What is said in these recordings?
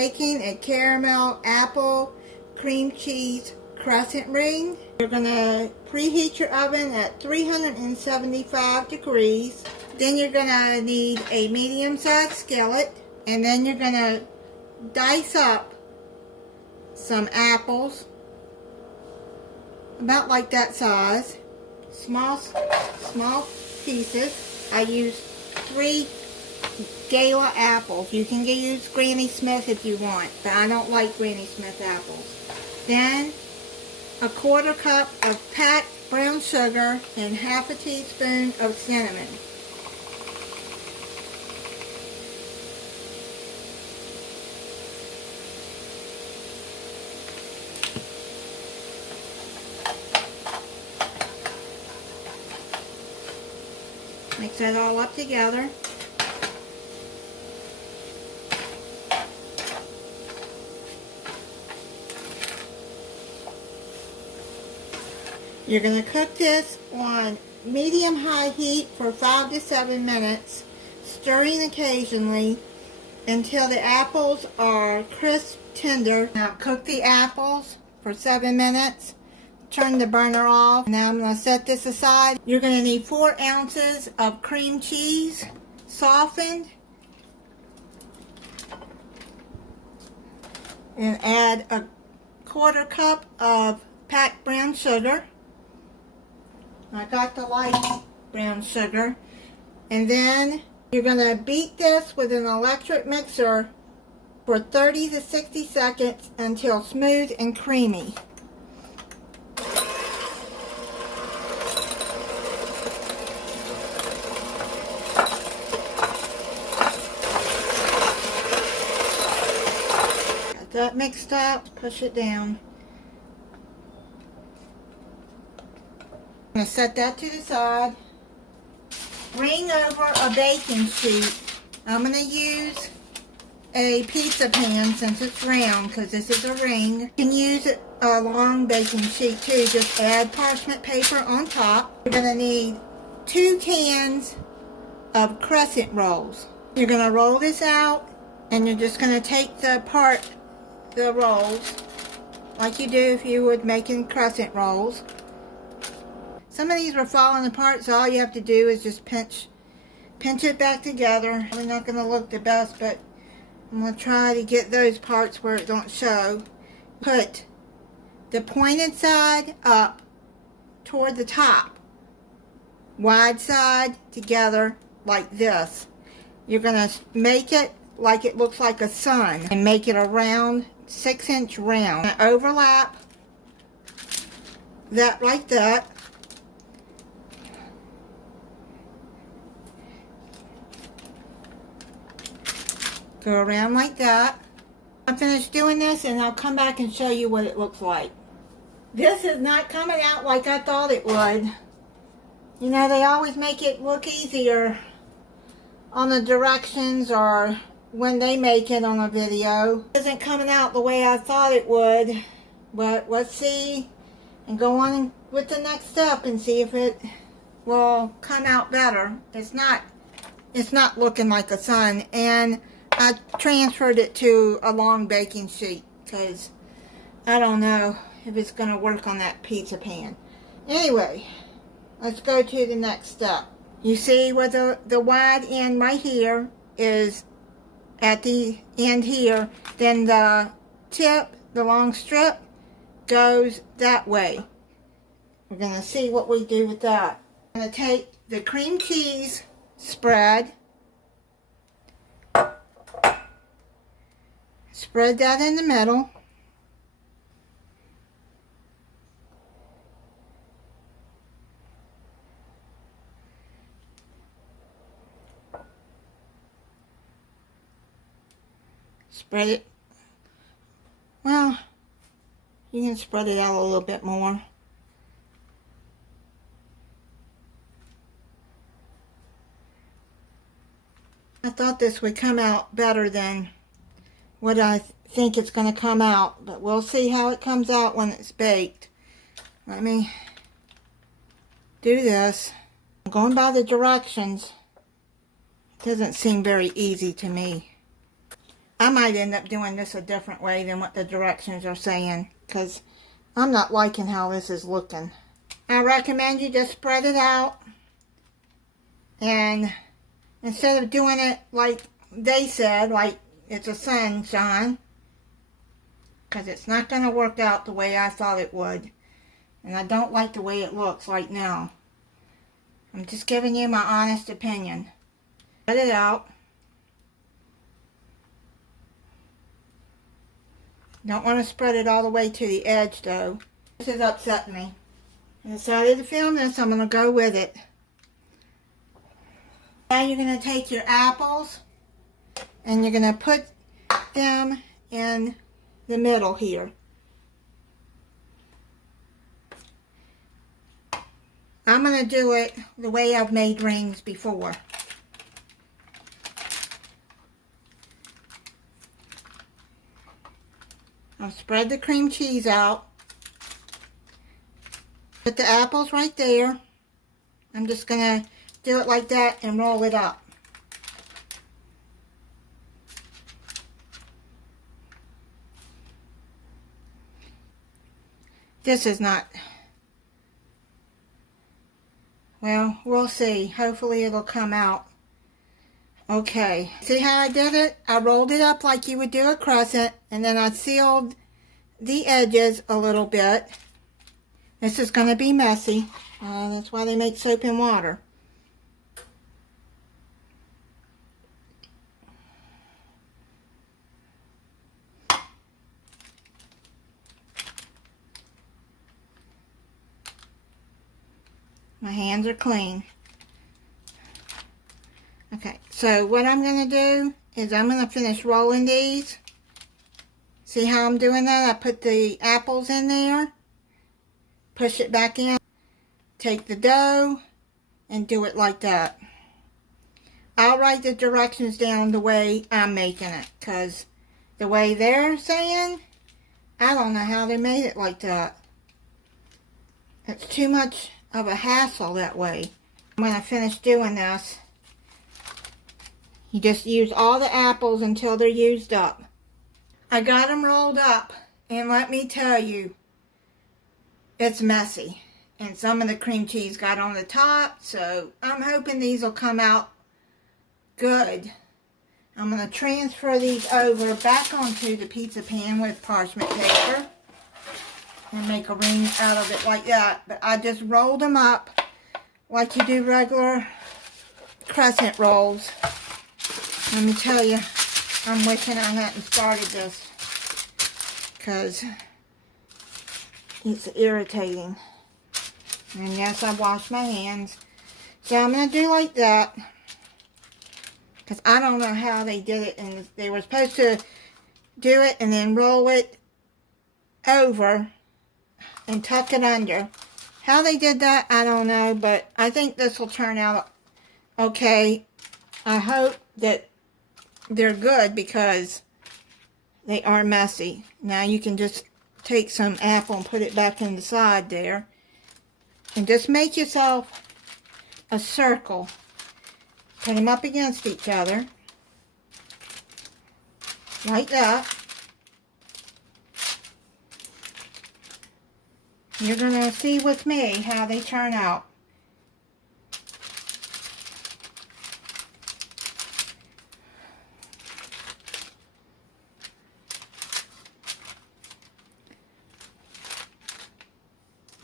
making a caramel apple cream cheese crescent ring. You're going to preheat your oven at 375 degrees. Then you're going to need a medium-sized skillet. And then you're going to dice up some apples, about like that size, small pieces. I use 3 Gala apples. You can use Granny Smith if you want, but I don't like Granny Smith apples. Then a 1/4 cup of packed brown sugar and 1/2 teaspoon of cinnamon. Mix that all up together. You're going to cook this on medium-high heat for 5 to 7 minutes, stirring occasionally until the apples are crisp tender. Now cook the apples for 7 minutes. Turn the burner off. Now I'm going to set this aside. You're going to need 4 ounces of cream cheese, softened. And add a 1/4 cup of packed brown sugar. I got the light brown sugar. And then you're going to beat this with an electric mixer for 30 to 60 seconds until smooth and creamy. Got that mixed up, push it down. I'm going to set that to the side. Bring over a baking sheet. I'm going to use a pizza pan since it's round because this is a ring. You can use a long baking sheet too. Just add parchment paper on top. You're going to need 2 cans of Crescent Rolls. You're going to roll this out and you're just going to take the rolls like you do if you would making Crescent Rolls. Some of these were falling apart, so all you have to do is just pinch it back together. Probably not going to look the best, but I'm going to try to get those parts where it don't show. Put the pointed side up toward the top, wide side together like this. You're going to make it like it looks like a sun and make it a round, 6-inch round. And overlap that like that. Go around like that. I'm finished doing this and I'll come back and show you what it looks like. This is not coming out like I thought it would. You know, they always make it look easier on the directions or when they make it on a video. It isn't coming out the way I thought it would. But let's see and go on with the next step and see if it will come out better. It's not looking like a sun, and I transferred it to a long baking sheet because I don't know if it's going to work on that pizza pan. Anyway, let's go to the next step. You see where the wide end right here is at the end here. Then the tip, the long strip, goes that way. We're going to see what we do with that. I'm going to take the cream cheese spread. Spread that in the middle. Spread it. Well, you can spread it out a little bit more. I thought this would come out better than what I think it's going to come out, but we'll see how it comes out when it's baked. Let me do this. I'm going by the directions. It doesn't seem very easy to me. I might end up doing this a different way than what the directions are saying, because I'm not liking how this is looking. I recommend you just spread it out, and instead of doing it like they said, like it's a sunshine, because it's not going to work out the way I thought it would. And I don't like the way it looks right now. I'm just giving you my honest opinion. Spread it out. Don't want to spread it all the way to the edge though. This is upsetting me. I decided to film this, I'm going to go with it. Now you're going to take your apples and you're going to put them in the middle here. I'm going to do it the way I've made rings before. I'll spread the cream cheese out. Put the apples right there. I'm just going to do it like that and roll it up. This is not... Well, we'll see. Hopefully it'll come out. Okay. See how I did it? I rolled it up like you would do a crescent, and then I sealed the edges a little bit. This is going to be messy. That's why they make soap and water. My hands are clean. Okay, so what I'm going to do is I'm going to finish rolling these. See how I'm doing that? I put the apples in there, push it back in, take the dough, and do it like that. I'll write the directions down the way I'm making it, because the way they're saying, I don't know how they made it like that. It's too much of a hassle that way. When I finish doing this, you just use all the apples until they're used up. I got them rolled up, and let me tell you, it's messy. And some of the cream cheese got on the top, so I'm hoping these will come out good. I'm going to transfer these over back onto the pizza pan with parchment paper and make a ring out of it like that. But I just rolled them up like you do regular crescent rolls. Let me tell you, I'm wishing I hadn't started this, because it's irritating. And yes, I washed my hands. So I'm going to do like that, because I don't know how they did it. And they were supposed to do it and then roll it over and tuck it under. How they did that, I don't know, but I think this will turn out okay. I hope that they're good, because they are messy. Now you can just take some apple and put it back in the side there. And just make yourself a circle. Put them up against each other. Like that. You're going to see with me how they turn out.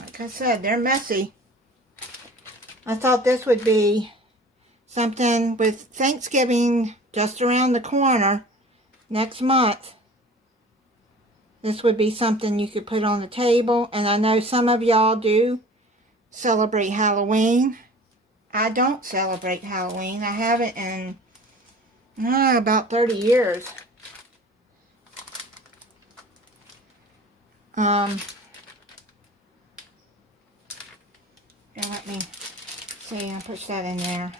Like I said, they're messy. I thought this would be something with Thanksgiving just around the corner next month. This would be something you could put on the table. And I know some of y'all do celebrate Halloween. I don't celebrate Halloween. I haven't in about 30 years. Let me see, I'll push that in there.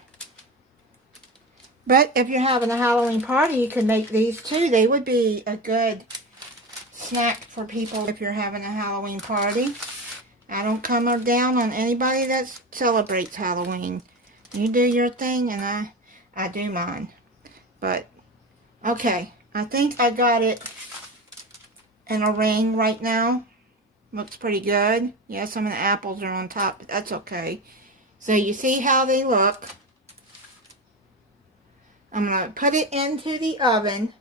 But if you're having a Halloween party, you can make these too. They would be a good snack for people if you're having a Halloween party. I don't come down on anybody that celebrates Halloween. You do your thing and I do mine. But, okay. I think I got it in a ring right now. Looks pretty good. Yeah, some of the apples are on top, but that's okay. So you see how they look. I'm going to put it into the oven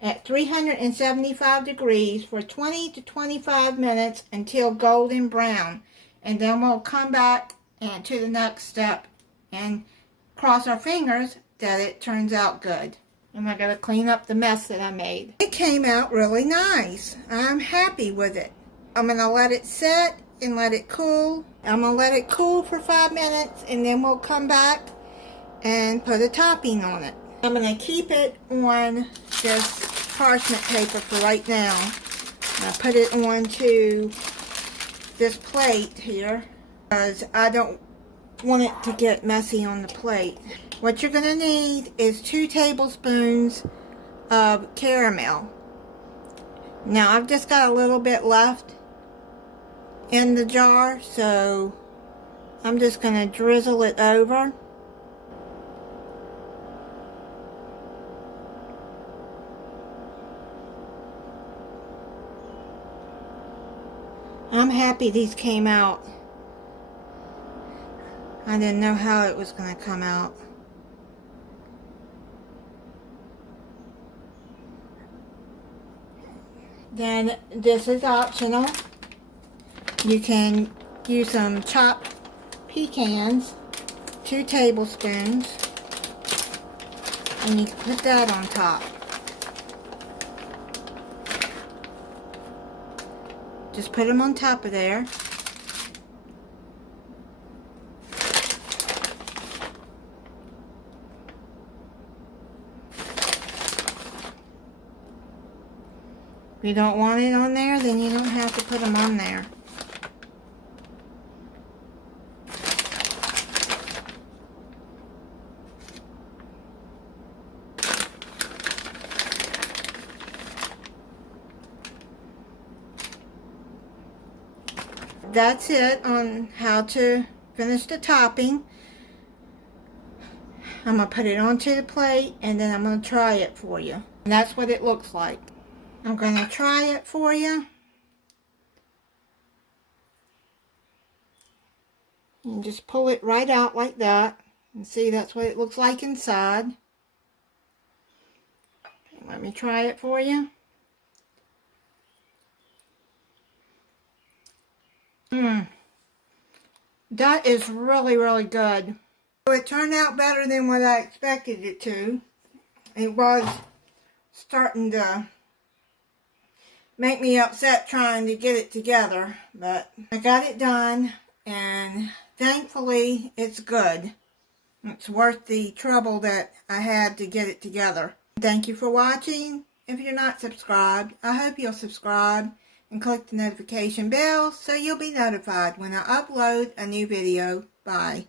at 375 degrees for 20 to 25 minutes until golden brown. And then we'll come back and to the next step and cross our fingers that it turns out good. And I gotta clean up the mess that I made. It came out really nice. I'm happy with it. I'm gonna let it set and let it cool. I'm gonna let it cool for 5 minutes and then we'll come back and put a topping on it. I'm gonna keep it on this parchment paper for right now. I put it onto this plate here because I don't want it to get messy on the plate. What you're going to need is 2 tablespoons of caramel. Now I've just got a little bit left in the jar, so I'm just going to drizzle it over. I'm happy these came out. I didn't know how it was going to come out. Then this is optional. You can use some chopped pecans, 2 tablespoons, and you can put that on top. Just put them on top of there. If you don't want it on there, then you don't have to put them on there. That's it on how to finish the topping. I'm going to put it onto the plate and then I'm going to try it for you. And that's what it looks like. I'm going to try it for you. And just pull it right out like that. And see, that's what it looks like inside. Let me try it for you. That is really, really good. So it turned out better than what I expected it to. It was starting to make me upset trying to get it together, but I got it done, and thankfully it's good. It's worth the trouble that I had to get it together. Thank you for watching. If you're not subscribed, I hope you'll subscribe and click the notification bell so you'll be notified when I upload a new video. Bye.